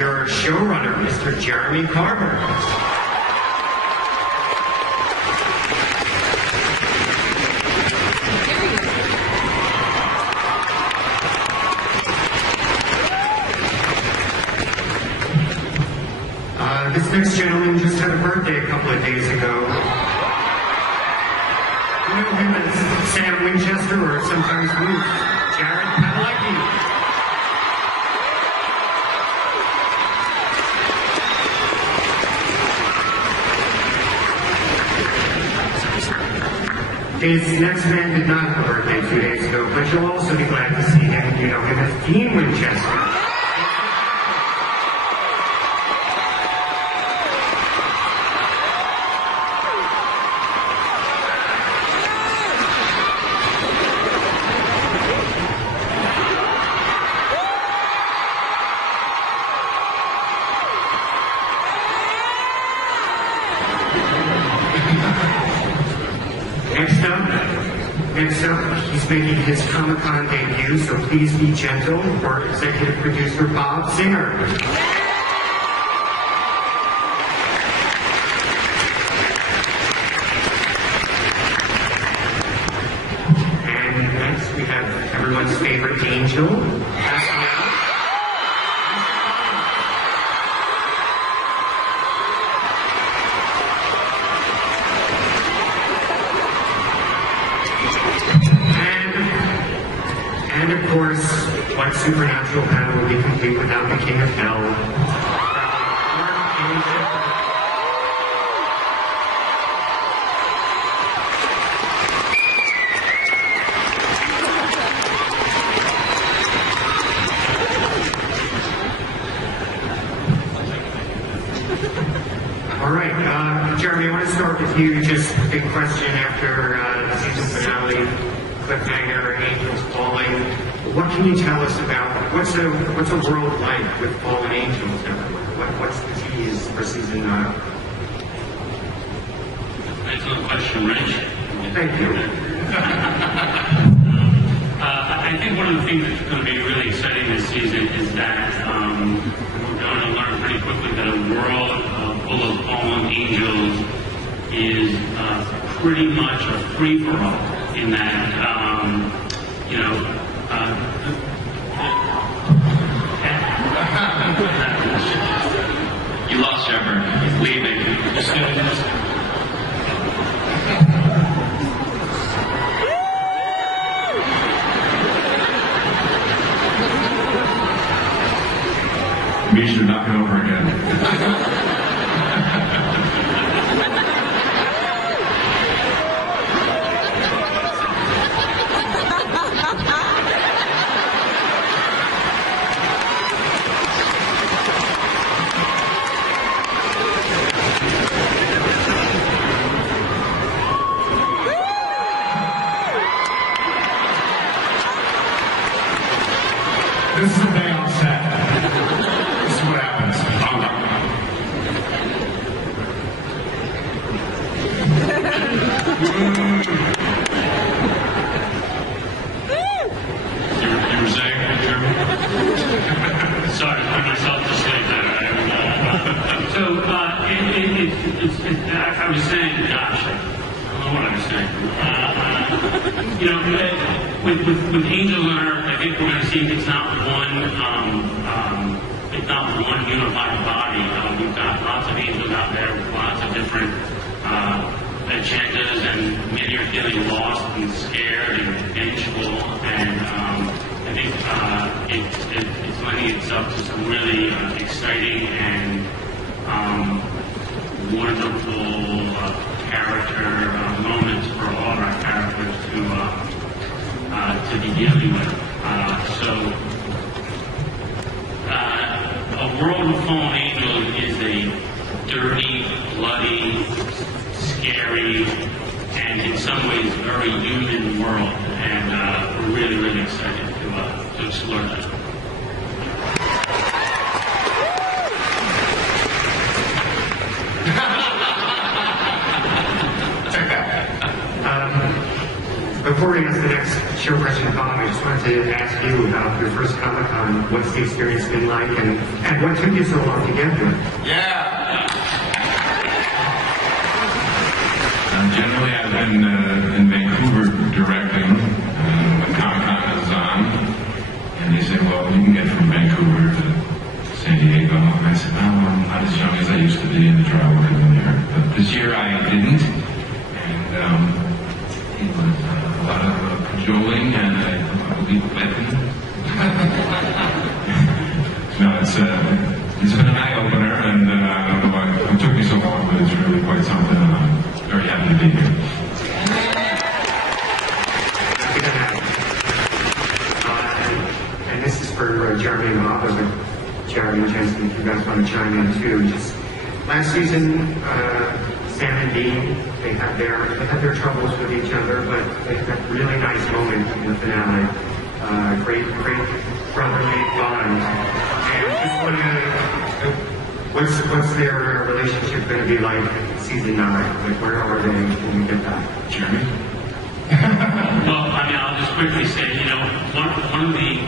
your showrunner, Mr. Jeremy Carver. This next gentleman just had a birthday a couple of days ago. You know him as Sam Winchester, or sometimes Moose. Jared Padalecki. His next man did not have a birthday 2 days ago, but you'll also be glad to see him. You know him as Dean Winchester. Next up, he's making his Comic-Con debut, so please be gentle for executive producer Bob Singer. And next we have everyone's favorite angel, and of course, what supernatural panel would be complete without the King of Hell? All right, Jeremy, I want to start with you. Just a big question after the season finale. Cliffhanger, angels falling. What can you tell us about what's a world like with fallen angels everywhere? What's the tease for season 9? Excellent question, Rich. Thank you. I think one of the things that's going to be really exciting this season is that we're going to learn pretty quickly that a world full of fallen angels is pretty much a free-for-all. In that, you lost Shepard. He's leaving. We should knock it over again. This is the day on set. This is what happens. You were saying, Jeremy? sorry, I put myself to sleep there. I was saying, gosh, I don't know what I was saying. With Angels on Earth, I think we're going to see it's not one unified body. We've got lots of angels out there with lots of different agendas, and many are feeling lost and scared and vengeful. And I think it's lending itself to some really exciting and wonderful character moments for all of our characters to be dealing with. A world of fallen angels is a dirty, bloody, scary, and in some ways very human world. And we're really, really excited to explore that. before we ask the next show question, Bob, I just wanted to ask you about your first Comic-Con. What's the experience been like, and what took you so long to get there? Yeah. Generally, I've been in Vancouver directing when Comic-Con is on, and they say, well, you can get from Vancouver to San Diego. And I said, oh, I'm not as young as I used to be in the trial working there. But this year I didn't, and it was a lot of cajoling and I believe betting. No, it's been an eye-opener, and I don't know why it took me so long, but it's really quite something, and I'm very happy to be here. And this is for Jeremy and Bob, but Jeremy and Jensen, if you guys want to chime in too. Just last season, Sam and Dean, they had their troubles with each other, but they had a really nice moment in the finale. Great brotherly bond. And just want to, what's their relationship going to be like season 9? Like, where are they when we get back? Jeremy? Well, I mean, I'll just quickly say, one of the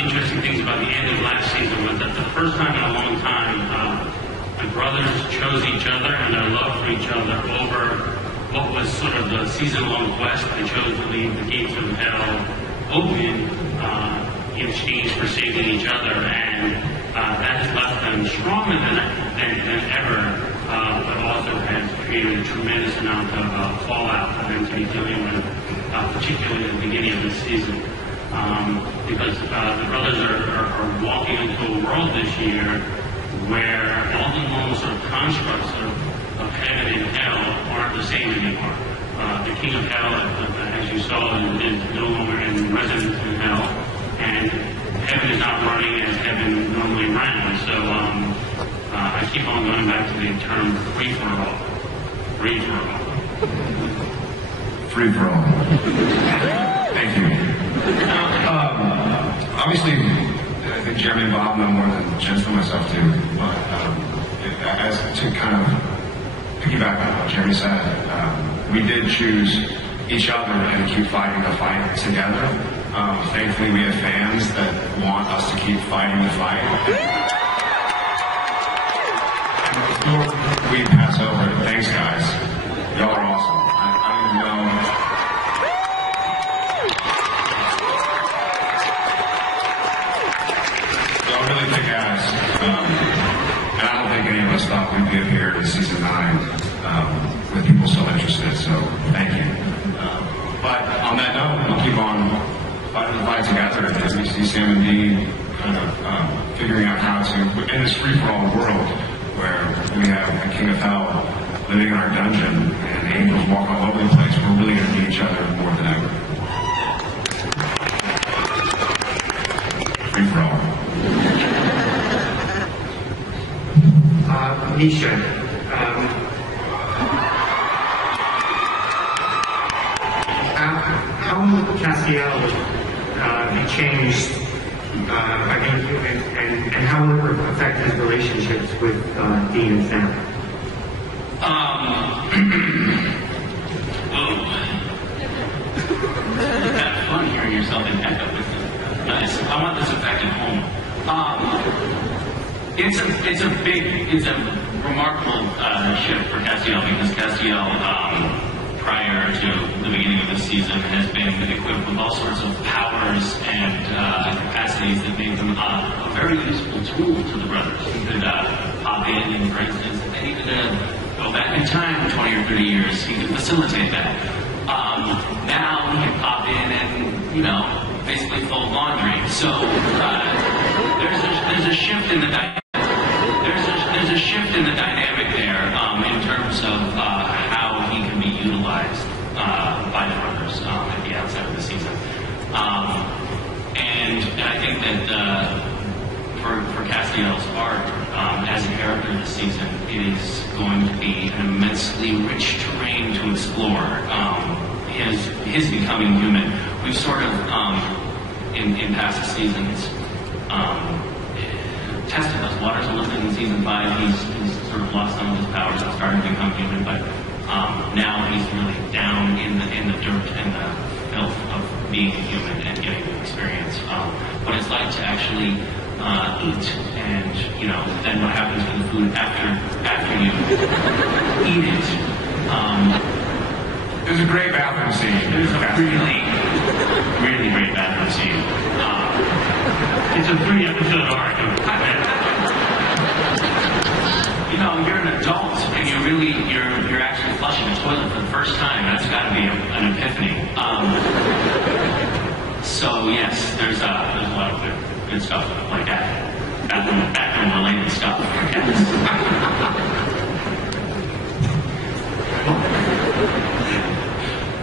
interesting things about the end of last season was that the first time in a long time, my brothers chose each other and their love for each other over what was sort of the season-long quest. They chose to leave the gates of hell open in exchange for saving each other, and that has left them stronger than ever, but also has created a tremendous amount of fallout for them to be dealing with, particularly at the beginning of this season. Because the brothers are walking into a world this year where all the normal sort of constructs of heaven and hell aren't the same anymore. The king of hell, as you saw, is no longer in residence in hell, and heaven is not running as heaven normally ran. So I keep on going back to the term free-for-all. Free-for-all. Free-for-all. Thank you. Obviously, I think Jeremy and Bob know more than Jensen and myself do, but as to kind of piggyback on what Jeremy said, we did choose each other and keep fighting the fight together. Thankfully, we have fans that want us to keep fighting the fight. And before we pass over, thanks guys. Y'all are awesome. I don't even know. Y'all really kick ass. And I don't think any of us thought we'd be up here in season 9 with people so interested, so thank you. But on that note, we'll keep on fighting the fight together as we see Sam and Dean kind of figuring out how to, in this free-for-all world where we have the King of Hell living in our dungeon and angels walk all over the place, we're really going to need each other more than ever. Free-for-all. Nisha. How will Castiel be changed, and how will it affect his relationships with Dean and Sam? It's kind of fun hearing yourself in echo with them. Nice. I want this effect at home. It's a remarkable shift for Castiel, because Castiel, prior to the beginning of this season, has been equipped with all sorts of powers and capacities that made them a very useful tool to the brothers. He could pop in, and for instance, if they needed to go back in time 20 or 30 years, he could facilitate that. Now he can pop in and, basically fold laundry. So there's a shift in the there's a shift in the dynamic there in terms of how he can be utilized by the brothers at the outset of the season. And I think that for Castiel's arc as a character this season, it is going to be an immensely rich terrain to explore. His becoming human. We've sort of, in past seasons, tested those waters a little bit. In season 5, he's sort of lost some of his powers and started to become human, but now he's really down in the dirt and the filth being a human and getting to experience what it's like to actually eat, and then what happens to the food after you eat it. There's a great bathroom scene. There's a really great bathroom scene. It's a 3-episode arc of You're an adult and you're actually flushing a toilet for the first time. That's got to be an epiphany. So yes, there's a lot of good stuff like that. Bathroom related stuff.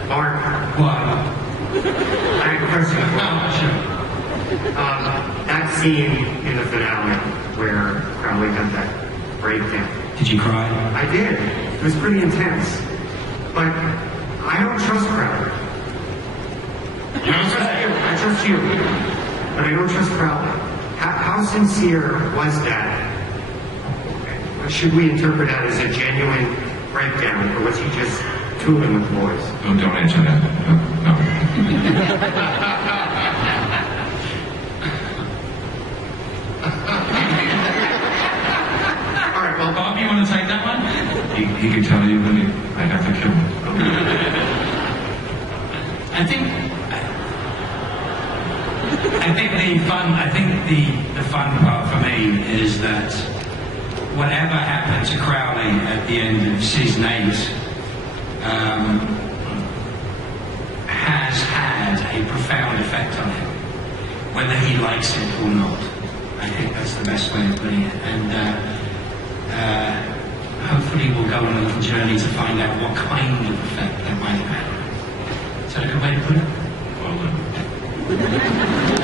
Mark, What? I have a question for you. That scene in the finale where Crowley had that breakdown. Did you cry? I did. It was pretty intense. But I don't trust Crowley. You know, I trust you. But I don't trust Crowley. How sincere was that? Should we interpret that as a genuine breakdown, or was he just tooling with the boys? don't answer that. No. All right, well, Bob, you want to take that one? He could tell you, but I'd have to kill him. I think the fun part for me is that whatever happened to Crowley at the end of season 8 has had a profound effect on him, whether he likes it or not. I think that's the best way of putting it. And hopefully we'll go on a little journey to find out what kind of effect that might have had. Is that a good way to put it? Well done.